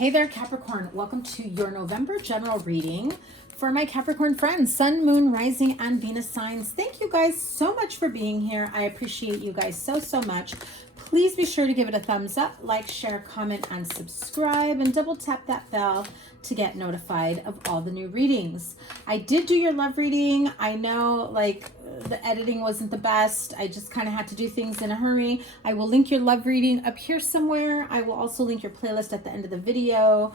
Hey there, Capricorn. Welcome to your November general reading for my Capricorn friends, Sun, Moon, Rising, and Venus signs. Thank you guys so much for being here. I appreciate you guys so much. Please be sure to give it a thumbs up, like, share, comment, and subscribe, and double tap that bell to get notified of all the new readings. I did do your love reading. I know, like, the editing wasn't the best. I just kind of had to do things in a hurry. I will link your love reading up here somewhere. I will also link your playlist at the end of the video.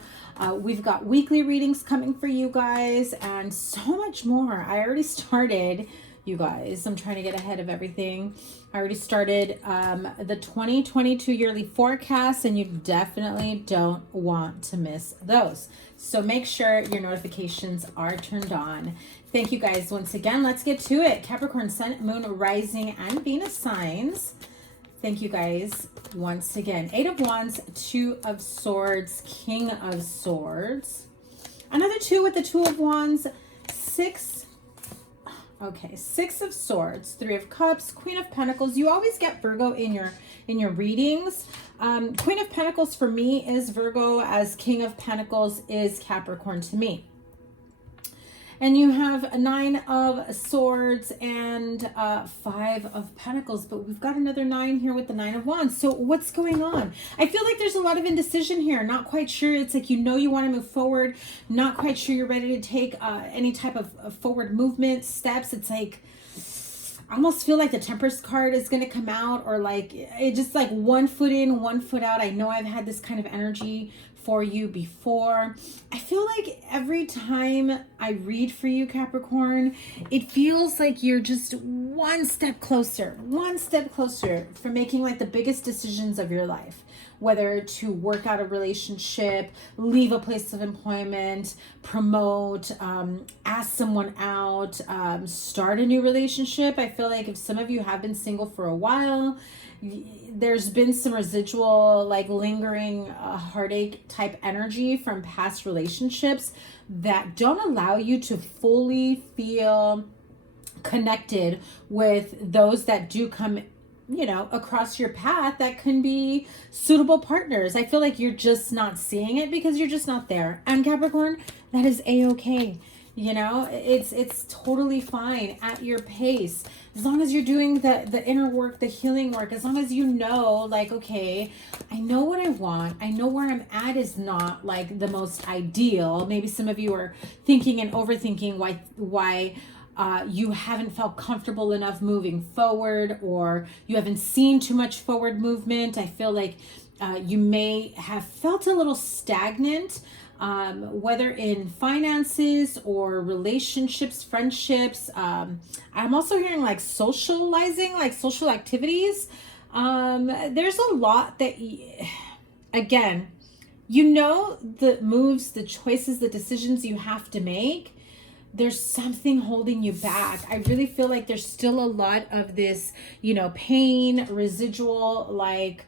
We've got weekly readings coming for you guys and so much more. I already started, you guys. I'm trying to get ahead of everything. I already started the 2022 yearly forecast, and you definitely don't want to miss those. So make sure your notifications are turned on. Thank you guys once again. Let's get to it. Capricorn, Sun, Moon, Rising, and Venus signs. Thank you guys once again. 8 of Wands, 2 of Swords, King of Swords. Another 2 with the 2 of Wands, 6. Okay, 6 of Swords, 3 of Cups, Queen of Pentacles. You always get Virgo in your readings. Queen of Pentacles for me is Virgo, as King of Pentacles is Capricorn to me. And you have a 9 of Swords and 5 of Pentacles, but we've got another 9 here with the 9 of Wands. So what's going on? I feel like there's a lot of indecision here. Not quite sure. It's like, you know, you want to move forward. Not quite sure you're ready to take any type of forward movement, steps. It's like, I almost feel like the Temperance card is going to come out, or like, it just like 1 foot in, 1 foot out. I know I've had this kind of energy for you before. I feel like every time I read for you, Capricorn, it feels like you're just one step closer from making like the biggest decisions of your life, whether to work out a relationship, leave a place of employment, promote, ask someone out, start a new relationship. I feel like if some of you have been single for a while, there's been some residual, like, lingering heartache type energy from past relationships that don't allow you to fully feel connected with those that do come, you know, across your path that can be suitable partners. I feel like you're just not seeing it because you're just not there. And Capricorn, that is a-okay. You know, it's totally fine at your pace. As long as you're doing the inner work, the healing work, as long as you know, like, okay, I know what I want. I know where I'm at is not like the most ideal. Maybe some of you are thinking and overthinking why you haven't felt comfortable enough moving forward, or you haven't seen too much forward movement. I feel like you may have felt a little stagnant, whether in finances or relationships, friendships. I'm also hearing like socializing, like social activities. There's a lot that, again, you know, the moves, the choices, the decisions you have to make. There's something holding you back. I really feel like there's still a lot of this, you know, pain, residual, like,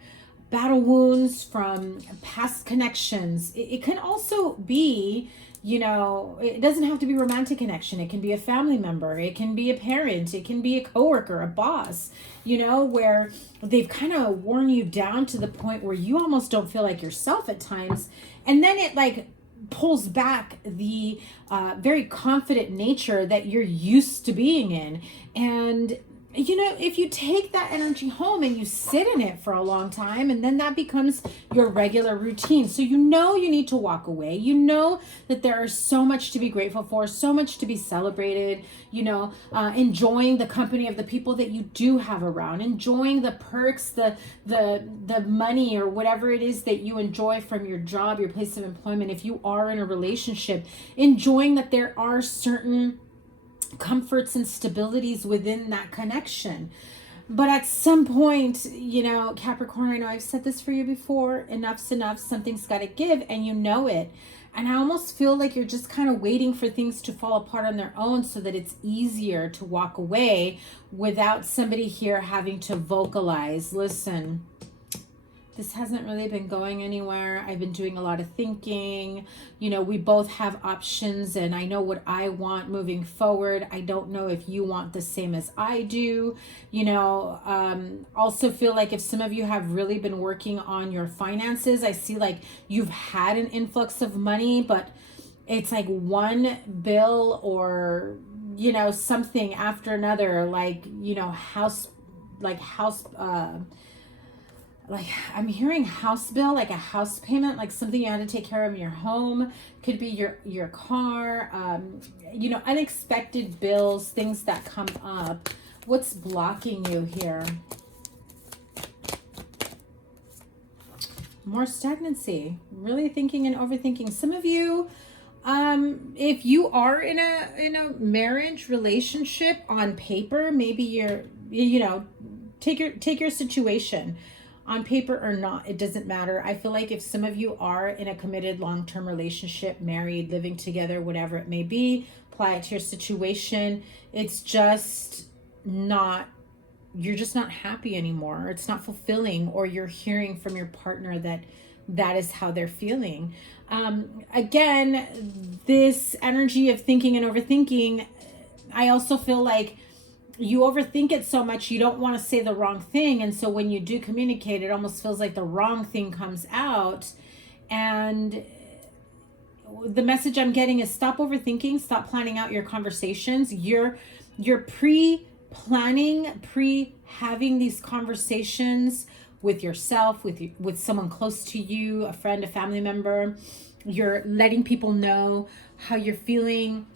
battle wounds from past connections. It can also be, you know, it doesn't have to be romantic connection. It can be a family member. It can be a parent. It can be a coworker, a boss, you know, where they've kind of worn you down to the point where you almost don't feel like yourself at times. And then it like pulls back the very confident nature that you're used to being in. And you know, if you take that energy home and you sit in it for a long time, and then that becomes your regular routine. So you know you need to walk away. You know that there is so much to be grateful for, so much to be celebrated, you know, enjoying the company of the people that you do have around, enjoying the perks, the money or whatever it is that you enjoy from your job, your place of employment. If you are in a relationship, enjoying that there are certain comforts and stabilities within that connection. But at some point, you know, Capricorn, I know I've said this for you before, enough's enough, something's got to give, and you know it. And I almost feel like you're just kind of waiting for things to fall apart on their own so that it's easier to walk away without somebody here having to vocalize, listen, This hasn't really been going anywhere. I've been doing a lot of thinking. You know, we both have options, and I know what I want moving forward. I don't know if you want the same as I do. You know, also feel like if some of you have really been working on your finances, I see like you've had an influx of money, but it's like one bill or, you know, something after another, like, you know, like I'm hearing house bill, like a house payment, like something you had to take care of in your home. Could be your car, you know, unexpected bills, things that come up. What's blocking you here? More stagnancy, really thinking and overthinking. Some of you, if you are in a marriage relationship on paper, maybe you're, you know, take your situation on paper or not, it doesn't matter. I feel like if some of you are in a committed long-term relationship, married, living together, whatever it may be, apply it to your situation. It's just not, you're just not happy anymore. It's not fulfilling, or you're hearing from your partner that is how they're feeling. Again, this energy of thinking and overthinking, I also feel like you overthink it so much, you don't want to say the wrong thing. And so when you do communicate, it almost feels like the wrong thing comes out. And the message I'm getting is stop overthinking, stop planning out your conversations. You're pre-planning, having these conversations with yourself, with someone close to you, a friend, a family member. You're letting people know how you're feeling,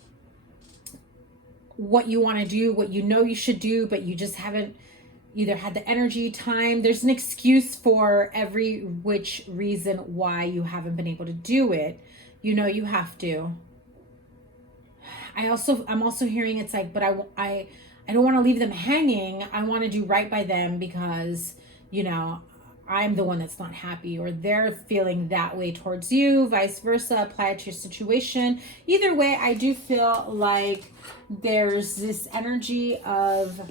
what you want to do, what you know you should do, but you just haven't either had the energy, time. There's an excuse for every which reason why you haven't been able to do it. You know you have to. I'm also hearing it's like, but I don't want to leave them hanging. I want to do right by them because, you know, I'm the one that's not happy, or they're feeling that way towards you, vice versa. Apply it to your situation. Either way, I do feel like there's this energy of,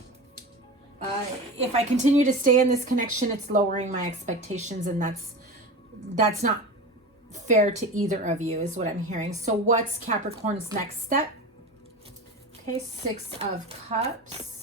if I continue to stay in this connection, it's lowering my expectations, and that's not fair to either of you, is what I'm hearing. So what's Capricorn's next step? Okay, 6 of Cups.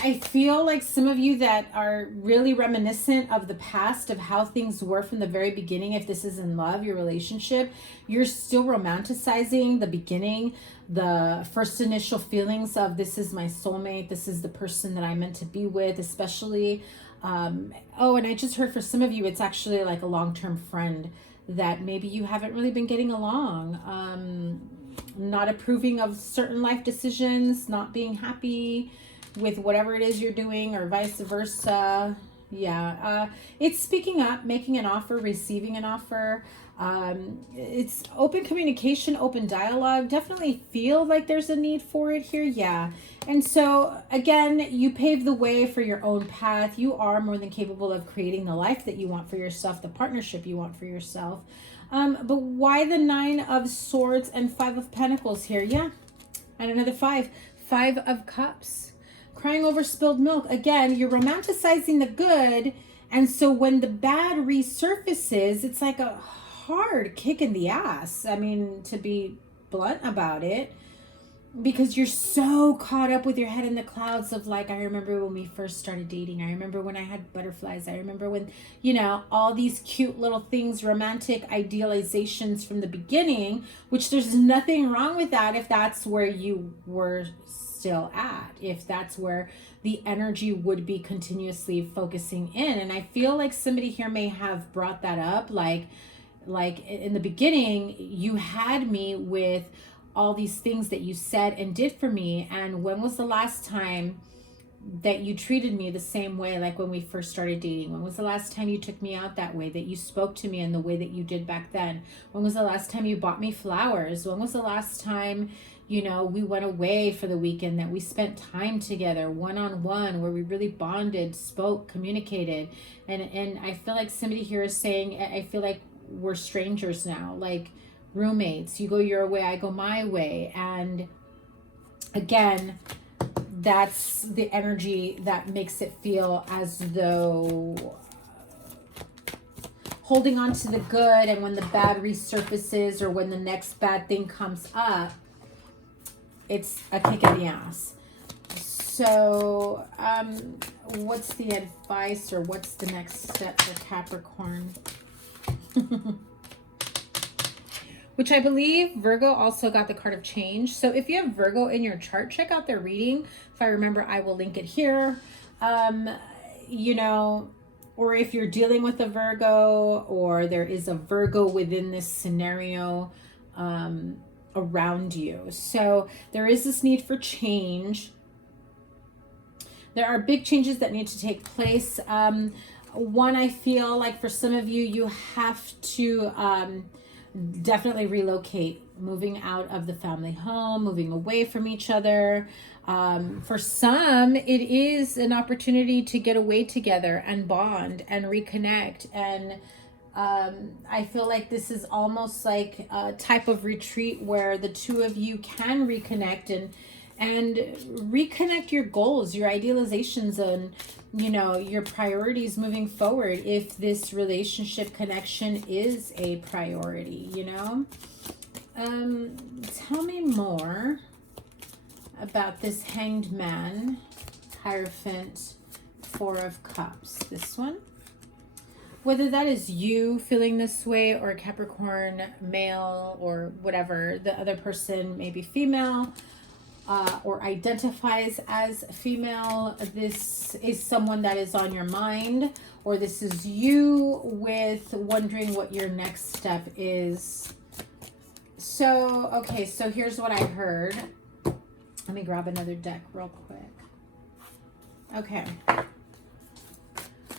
I feel like some of you that are really reminiscent of the past, of how things were from the very beginning. If this is in love, your relationship, you're still romanticizing the beginning, the first initial feelings of this is my soulmate, this is the person that I'm meant to be with, especially. Oh, and I just heard for some of you, it's actually like a long-term friend that maybe you haven't really been getting along, not approving of certain life decisions, not being happy with whatever it is you're doing, or vice versa. Yeah, it's speaking up, making an offer, receiving an offer. It's open communication, open dialogue. Definitely feel like there's a need for it here. Yeah. And so again, you pave the way for your own path. You are more than capable of creating the life that you want for yourself, the partnership you want for yourself. But why the 9 of Swords and 5 of Pentacles here? Yeah. And another 5 of Cups. Crying over spilled milk. Again, you're romanticizing the good. And so when the bad resurfaces, it's like a hard kick in the ass. I mean, to be blunt about it, because you're so caught up with your head in the clouds of like, I remember when we first started dating. I remember when I had butterflies. I remember when, you know, all these cute little things, romantic idealizations from the beginning, which there's nothing wrong with that if that's where you were still at, if that's where the energy would be continuously focusing in. And I feel like somebody here may have brought that up, like in the beginning, you had me with all these things that you said and did for me, and when was the last time that you treated me the same way, like when we first started dating? When was the last time you took me out that way, that you spoke to me in the way that you did back then? When was the last time you bought me flowers? When was the last time, you know, we went away for the weekend, that we spent time together one-on-one, where we really bonded, spoke, communicated? And I feel like somebody here is saying, I feel like we're strangers now, like roommates. You go your way, I go my way. And again, that's the energy that makes it feel as though holding on to the good, and when the bad resurfaces or when the next bad thing comes up, it's a kick in the ass. So what's the advice, or what's the next step for Capricorn? Which I believe Virgo also got the card of change. So if you have Virgo in your chart, check out their reading. If I remember, I will link it here. You know, or if you're dealing with a Virgo, or there is a Virgo within this scenario around you. So there is this need for change. There are big changes that need to take place. One, I feel like for some of you, you have to definitely relocate, moving out of the family home, moving away from each other. For some, it is an opportunity to get away together and bond and reconnect. And I feel like this is almost like a type of retreat where the two of you can reconnect and reconnect your goals, your idealizations, and, you know, your priorities moving forward, if this relationship connection is a priority, you know. Tell me more about this Hanged Man, Hierophant, Four of Cups, this one. Whether that is you feeling this way, or Capricorn male, or whatever, the other person may be female, or identifies as female. This is someone that is on your mind, or this is you with wondering what your next step is. So, okay, so here's what I heard. Let me grab another deck real quick. Okay.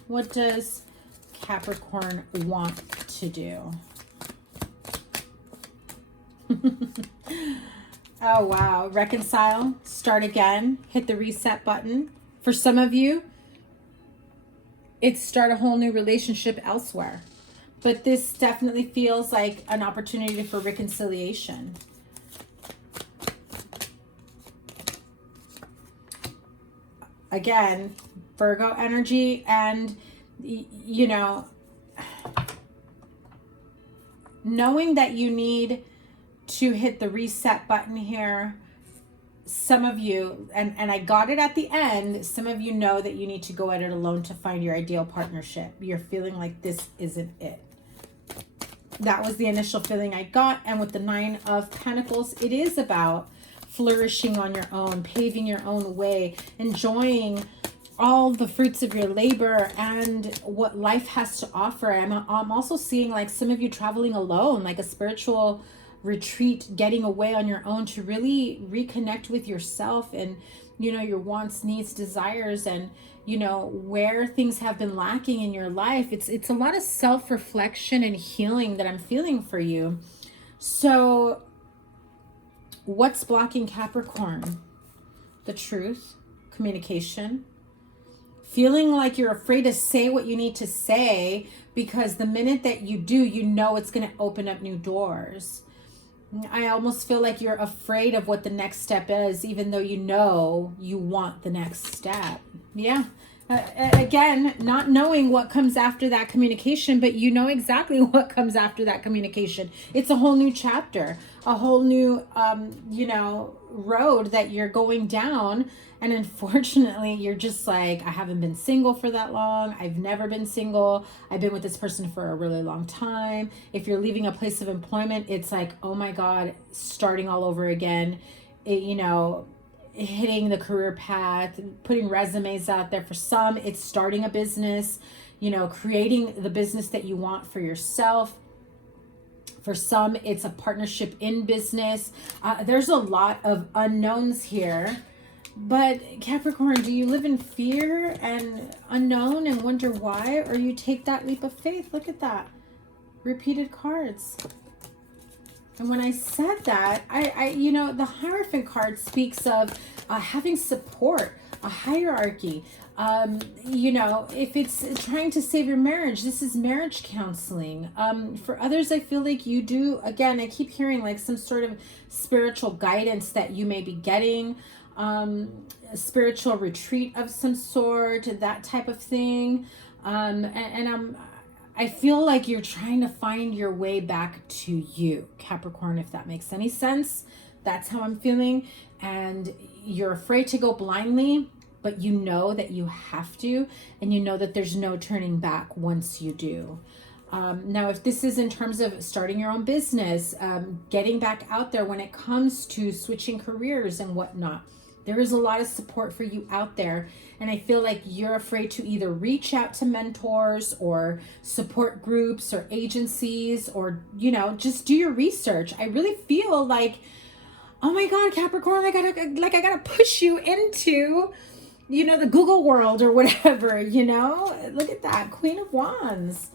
What does Capricorn want to do? Oh, wow. Reconcile, start again, hit the reset button. For some of you, it's start a whole new relationship elsewhere. But this definitely feels like an opportunity for reconciliation. Again, Virgo energy, and, you know, knowing that you need to hit the reset button here. Some of you, and I got it at the end, some of you know that you need to go at it alone to find your ideal partnership. You're feeling like this isn't it. That was the initial feeling I got. And with the Nine of Pentacles, it is about flourishing on your own, paving your own way, enjoying all the fruits of your labor and what life has to offer. I'm also seeing like some of you traveling alone, like a spiritual retreat, getting away on your own to really reconnect with yourself and, you know, your wants, needs, desires, and, you know, where things have been lacking in your life. It's a lot of self-reflection and healing that I'm feeling for you. So what's blocking Capricorn? The truth, communication, feeling like you're afraid to say what you need to say, because the minute that you do, you know it's going to open up new doors. I almost feel like you're afraid of what the next step is, even though you know you want the next step. Yeah. Again, not knowing what comes after that communication, but you know exactly what comes after that communication. It's a whole new chapter, a whole new, you know, road that you're going down. And unfortunately, you're just like, I haven't been single for that long. I've never been single. I've been with this person for a really long time. If you're leaving a place of employment, it's like, oh my God, starting all over again. You know, hitting the career path, putting resumes out there. For some, it's starting a business, you know, creating the business that you want for yourself. For some, it's a partnership in business. There's a lot of unknowns here. But Capricorn, do you live in fear and unknown and wonder why? Or you take that leap of faith? Look at that. Repeated cards. And when I said that, I you know, the Hierophant card speaks of having support, a hierarchy. You know, if it's trying to save your marriage, this is marriage counseling. For others, I feel like you do, again, I keep hearing like some sort of spiritual guidance that you may be getting. a spiritual retreat of some sort, that type of thing. I feel like you're trying to find your way back to you, Capricorn, if that makes any sense. That's how I'm feeling. And you're afraid to go blindly, but you know that you have to, and you know that there's no turning back once you do. Now, if this is in terms of starting your own business, getting back out there when it comes to switching careers and whatnot, there is a lot of support for you out there. And I feel like you're afraid to either reach out to mentors or support groups or agencies, or, you know, just do your research. I really feel like, oh my God, Capricorn, I gotta push you into, you know, the Google world or whatever, you know. Look at that, Queen of Wands.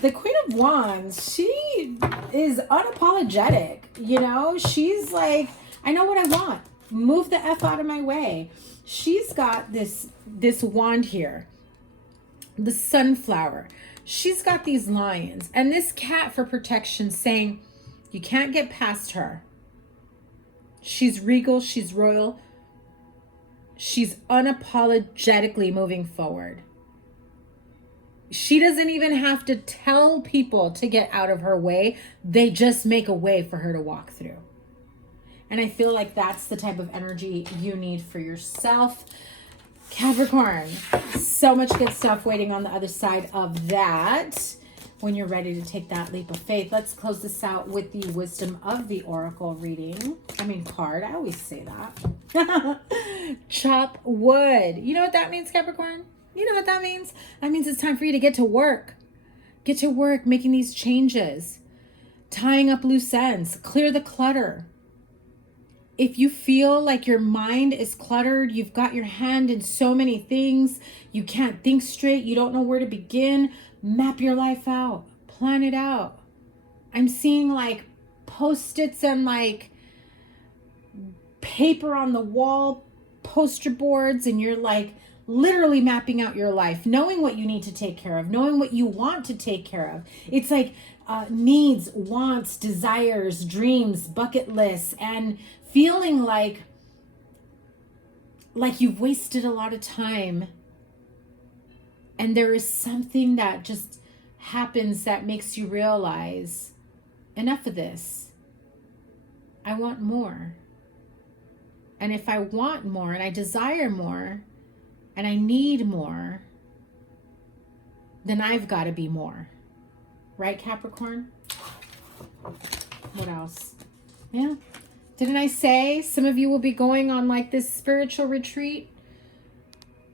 The Queen of Wands, she is unapologetic, you know. She's like, I know what I want. Move the F out of my way. She's got this wand here, the sunflower. She's got these lions and this cat for protection, saying you can't get past her. She's regal, she's royal. She's unapologetically moving forward. She doesn't even have to tell people to get out of her way. They just make a way for her to walk through. And I feel like that's the type of energy you need for yourself, Capricorn. So much good stuff waiting on the other side of that when you're ready to take that leap of faith. Let's close this out with the wisdom of the oracle reading. Card. I always say that. Chop wood. You know what that means, Capricorn? You know what that means? That means it's time for you to get to work. Get to work making these changes. Tying up loose ends. Clear the clutter. If you feel like your mind is cluttered, you've got your hand in so many things, you can't think straight, you don't know where to begin, map your life out. Plan it out. I'm seeing like Post-its and like paper on the wall, poster boards, and you're like literally mapping out your life, knowing what you need to take care of, knowing what you want to take care of. It's like needs, wants, desires, dreams, bucket lists, and feeling like you've wasted a lot of time. And there is something that just happens that makes you realize, enough of this. I want more. And if I want more and I desire more and I need more, then I've got to be more. Right, Capricorn? What else? Yeah. Didn't I say some of you will be going on like this spiritual retreat?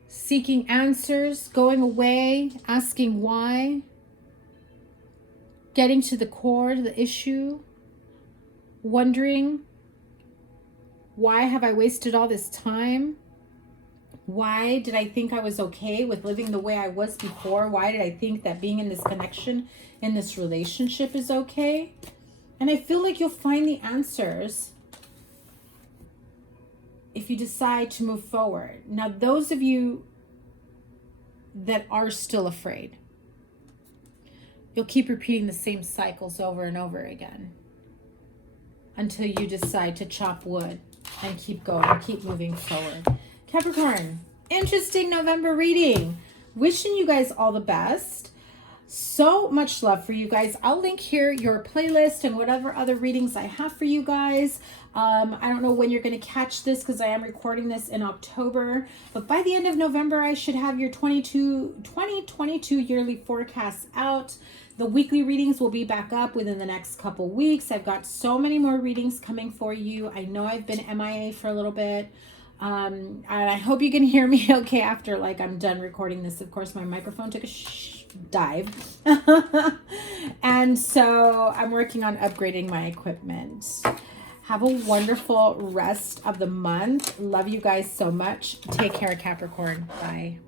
Seeking answers, going away, asking why. Getting to the core of the issue. Wondering, why have I wasted all this time? Why did I think I was okay with living the way I was before? Why did I think that being in this connection, in this relationship is okay? And I feel like you'll find the answers if you decide to move forward. Now, those of you that are still afraid, you'll keep repeating the same cycles over and over again until you decide to chop wood and keep going, keep moving forward. Capricorn, interesting November reading. Wishing you guys all the best. So much love for you guys. I'll link here your playlist and whatever other readings I have for you guys. I don't know when you're going to catch this because I am recording this in October. But by the end of November, I should have your 2022 yearly forecasts out. The weekly readings will be back up within the next couple weeks. I've got so many more readings coming for you. I know I've been MIA for a little bit. And I hope you can hear me okay after I'm done recording this. Of course, my microphone took a dive. And so I'm working on upgrading my equipment. Have a wonderful rest of the month. Love you guys so much. Take care, Capricorn. Bye.